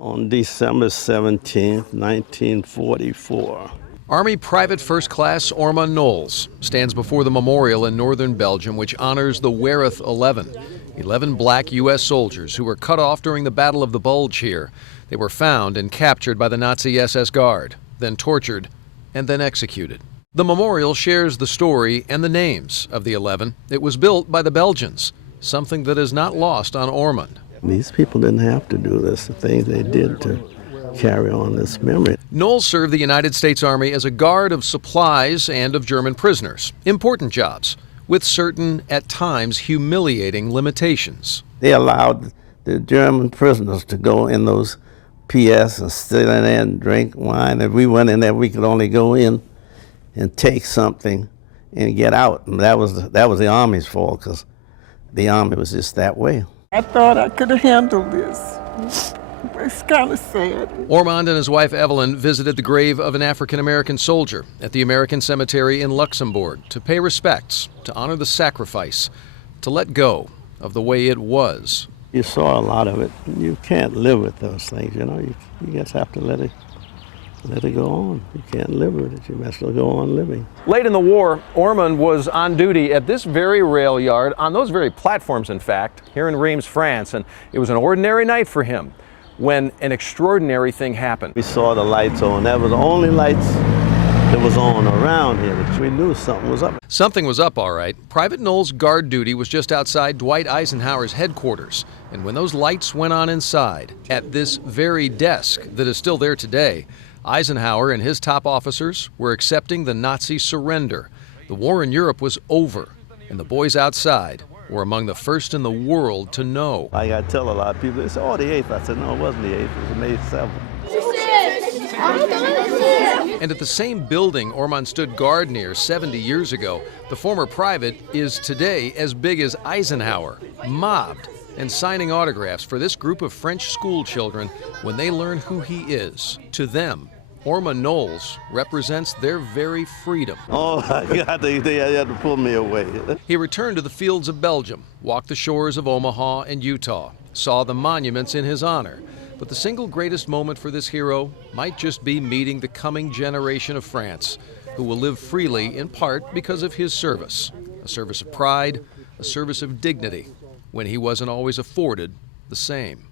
On December 17th, 1944. Army Private First Class Ormand Knowles stands before the memorial in northern Belgium, which honors the Wereth 11 black U.S. soldiers who were cut off during the Battle of the Bulge here. They were found and captured by the Nazi SS Guard, then tortured, and then executed. The memorial shares the story and the names of the 11. It was built by the Belgians, something that is not lost on Ormand. These people didn't have to do this, the things they did to carry on this memory. Knowles served the United States Army as a guard of supplies and of German prisoners. Important jobs, with certain, at times, humiliating limitations. They allowed the German prisoners to go in those PS and sit in there and drink wine. If we went in there, we could only go in and take something and get out. And that was the Army's fault, because the Army was just that way. I thought I could have handled this. It's kind of sad. Ormand and his wife Evelyn visited the grave of an African-American soldier at the American Cemetery in Luxembourg to pay respects, to honor the sacrifice, to let go of the way it was. You saw a lot of it. You can't live with those things, you know. You just have to let it go on. You can't live with it. You must go on living. Late in the war, Ormand was on duty at this very rail yard, on those very platforms, in fact, here in Reims, France. And it was an ordinary night for him when an extraordinary thing happened. We saw the lights on. That was the only lights that was on around here. We knew something was up. Something was up, all right. Private Knowles' guard duty was just outside Dwight Eisenhower's headquarters. And when those lights went on inside, at this very desk that is still there today, Eisenhower and his top officers were accepting the Nazi surrender. The war in Europe was over, and the boys outside were among the first in the world to know. I got to tell a lot of people, they said, oh, the 8th. I said, no, it wasn't the 8th, it was May 7th. And at the same building Ormand stood guard near 70 years ago, the former private is today as big as Eisenhower, mobbed and signing autographs for this group of French school children when they learn who he is. To them, Ormand Knowles represents their very freedom. Oh, my God, they had to pull me away. He returned to the fields of Belgium, walked the shores of Omaha and Utah, saw the monuments in his honor. But the single greatest moment for this hero might just be meeting the coming generation of France, who will live freely in part because of his service. A service of pride, a service of dignity, when he wasn't always afforded the same.